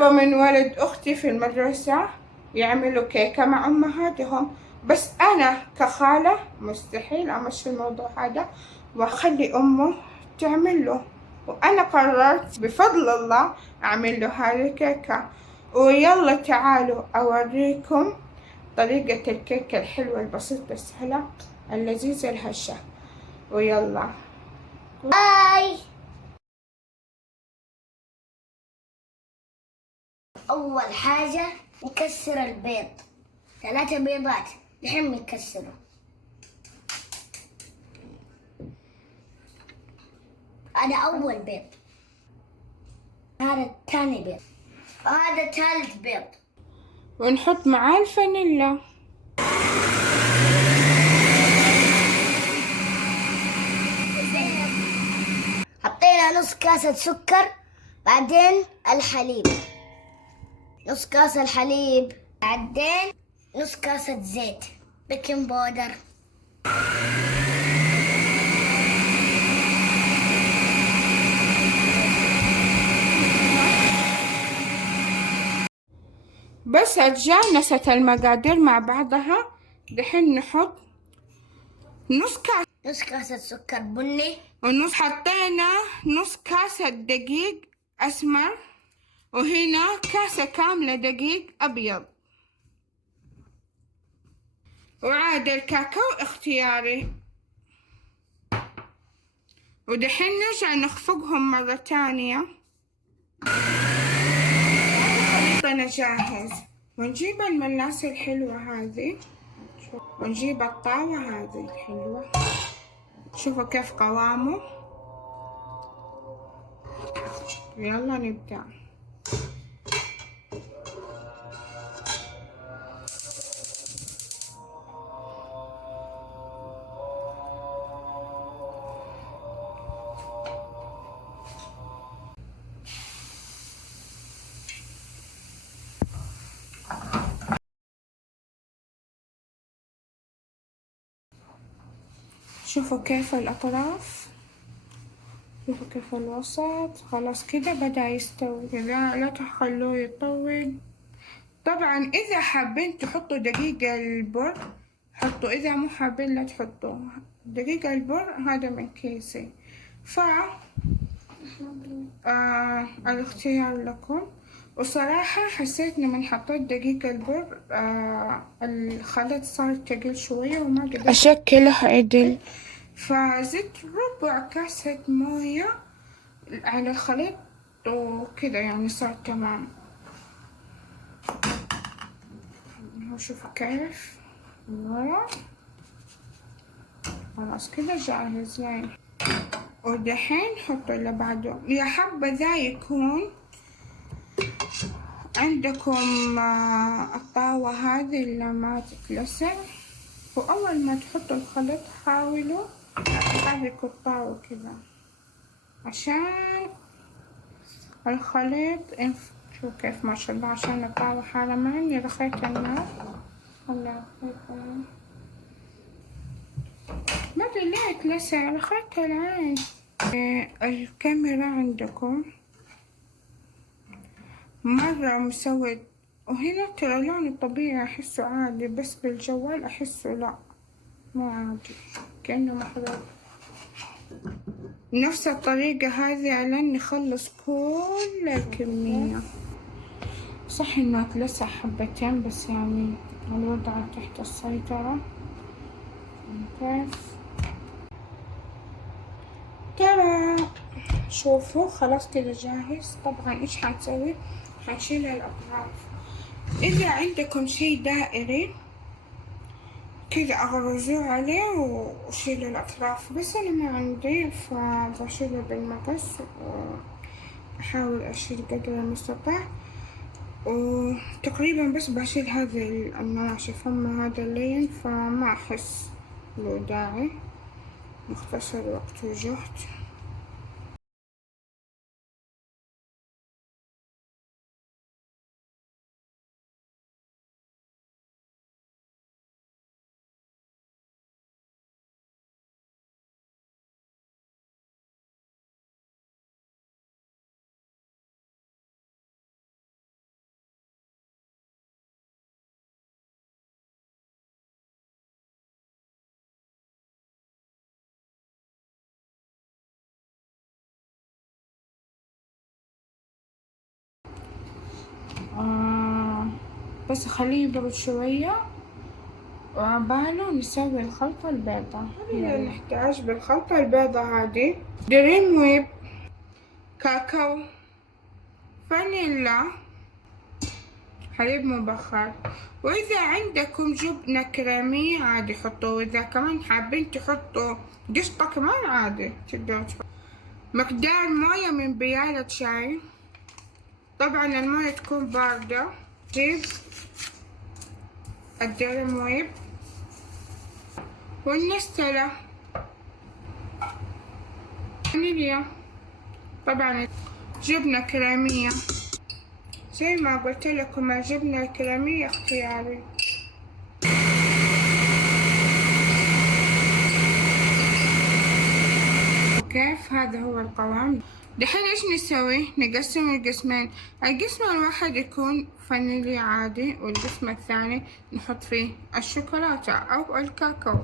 طلبوا من ولد أختي في المدرسة يعملوا كيكة مع أمهاتهم، بس أنا كخالة مستحيل أمشي الموضوع هذا وأخلي أمه تعمل له، وأنا قررت بفضل الله أعمل له هذه الكيكة. ويلا تعالوا أوريكم طريقة الكيكة الحلوة البسيطة السهلة اللذيذة الهشة، ويلا. باي. أول حاجة نكسر البيض، 3 بيضات الحين نكسره. هذا أول بيض، هذا الثاني بيض، وهذا ثالث بيض. ونحط معاه الفانيلا. حطينا نص كاسة سكر، بعدين الحليب، نص كاسة الحليب، بعدين نص كاسة زيت، بيكنج باودر. بس اتجانست المقادير مع بعضها. دحين نحط نص كاسة سكر بني، حطينا نص كاسة دقيق أسمر، وهنا كاسة كاملة دقيق أبيض، وعاد الكاكاو اختياري. ودحين نرجع نخفقهم مرة تانية. خليطنا جاهز، ونجيب الملاس الحلوة هذه، ونجيب الطاوة هذه الحلوة، شوفوا كيف قوامه. يلا نبدأ. شوفوا كيف الأطراف، شوفوا كيف الوسط، خلاص كده بدأ يستوي. لا تخلوه يطول. طبعا إذا حابين تحطوا دقيق البر حطوا، إذا مو حابين لا تحطوا. دقيق البر هذا من كيسي، الاختيار لكم. وصراحة حسيت لما حطيت دقيق البر الخليط صار تقيل شوية وما قدرت أشكله عدل، فزدت ربع كاسة موية على الخليط وكده يعني صار تمام. شوفوا كيف من ورا، خلاص كده جاهز يعني. ودحين حطوا اللي بعده. يا حبذا يكون عندكم الطاوة هذه اللي ما تتلسع، وأول ما تحطوا الخليط حاولوا تحركوا الطاوة كده عشان الخليط شو كيف ما شاء الله. عشان الطاوة حارة معي رخيت النار، ما أدري ليه اتلسع، رخيت العين. الكاميرا عندكم مرة مسود، وهنا ترى لونه طبيعي أحسه عادي، بس بالجوال أحسه لأ مو عادي، كأنه محروق. نفس الطريقة هذه على نخلص كل الكمية. صح إنه اتلسع حبتين بس يعني الوضع تحت السيطرة. كيف ترى، شوفوا خلاص كده جاهز. طبعا إيش حنسوي؟ حنشيل الأطراف. إذا عندكم شي دائري كذا أغرزوه عليه وشيلوا الأطراف، بس أنا ما عندي فبشيله بالمقص وأحاول أشيل قدر المستطاع. وتقريبا بس بشيل هذه النواشف، أما هذا اللين فما أحس له داعي، مختصر وقت وجهد. بس أخليه يبرد شوية وعباله نسوي الخلطة البيضاء. اللي نحتاج بالخلطة البيضاء هذه دريم ويب، كاكاو، فانيلا، حليب مبخر. وإذا عندكم جبنة كريمية عادي حطوا، وإذا كمان حابين تحطوا قشطة كمان عادي تقدروا تحطوا. مقدار موية من بيالة شاي، طبعا الموية تكون باردة. جيب الدريم ويب والنستلة، فانيليا، طبعا جبنة كريمية زي ما قلت لكم، الجبنة الكريمية اختياري. وكيف هذا هو القوام. دحين ايش نسوي؟ نقسم القسمين، القسم الواحد يكون فانيليا عادي، والقسم الثاني نحط فيه الشوكولاتة او الكاكاو.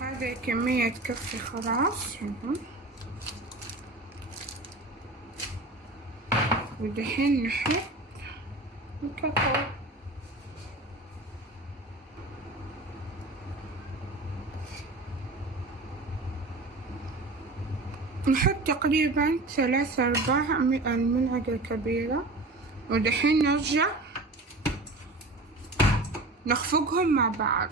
هذه كمية تكفي خلاص. ودحين نحط الكاكاو. نحط تقريبا 3/4 الملعقة الكبيرة، ودحين نرجع نخفقهم مع بعض.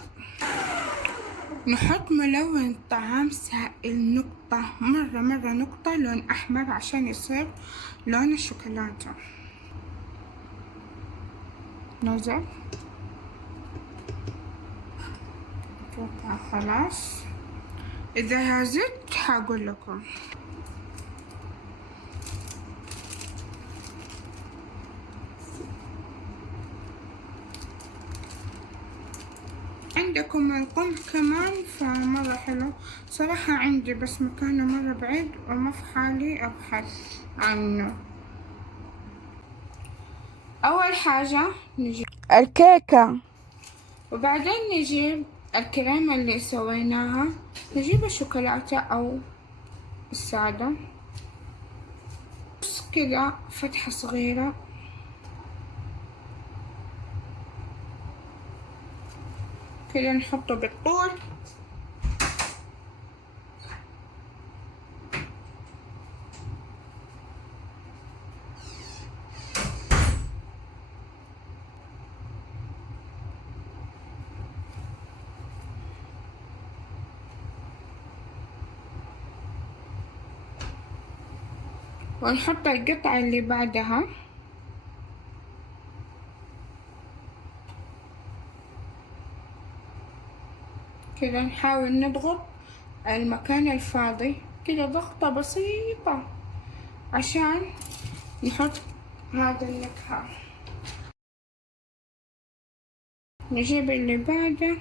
نحط ملون طعام سائل نقطة، مرة نقطة لون أحمر عشان يصير لون الشوكولاتة. نزل خلاص. إذا زدت حقول لكم. عندكم القمح كمان فمرة حلو صراحة، عندي بس مكانه مرة بعيد وما في حالي أبحث عنه. أول حاجة نجيب الكيكة، وبعدين نجيب الكريمة اللي سويناها، نجيب الشوكولاتة أو السادة بس كده فتحة صغيرة، كده نحطه بالطول. ونحط القطعة اللي بعدها، كده نحاول نضغط المكان الفاضي كده ضغطة بسيطة عشان نحط هذا النكهة. نجيب اللي بعده،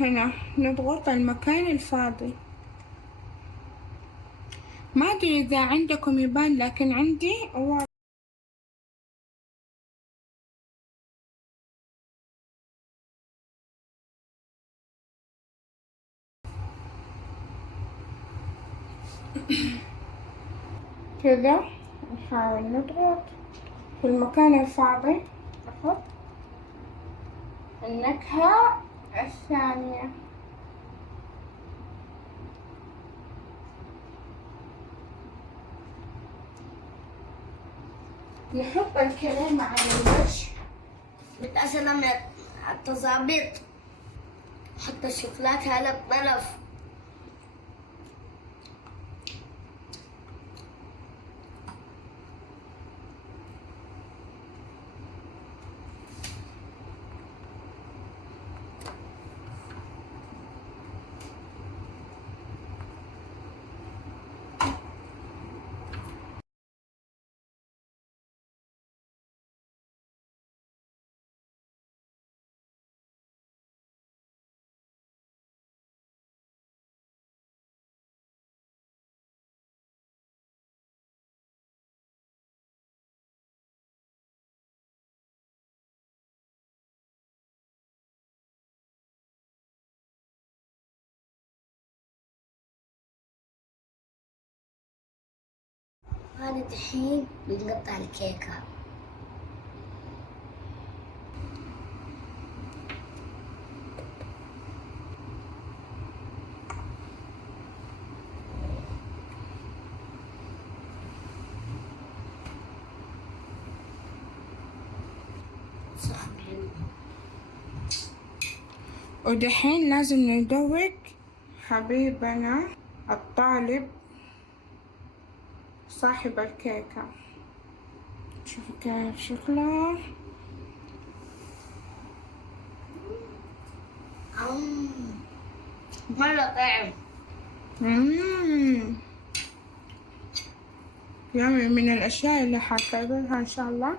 هنا نضغط المكان الفاضي. ما أدري إذا عندكم يبان لكن عندي كذا. نحاول نضغط في المكان الفاضي، نحط النكهة الثانية. نحط الكريمة على الوجه، متأثرة من التظابيط. حط الشوكولاتة على الطرف. هذا دحين بنقطع الكيكة. ودحين لازم ندوق حبيبنا الطالب صاحب الكيكة. شوفوا كيف شكله. مرة طعم. يومي من الأشياء اللي حكررها إن شاء الله.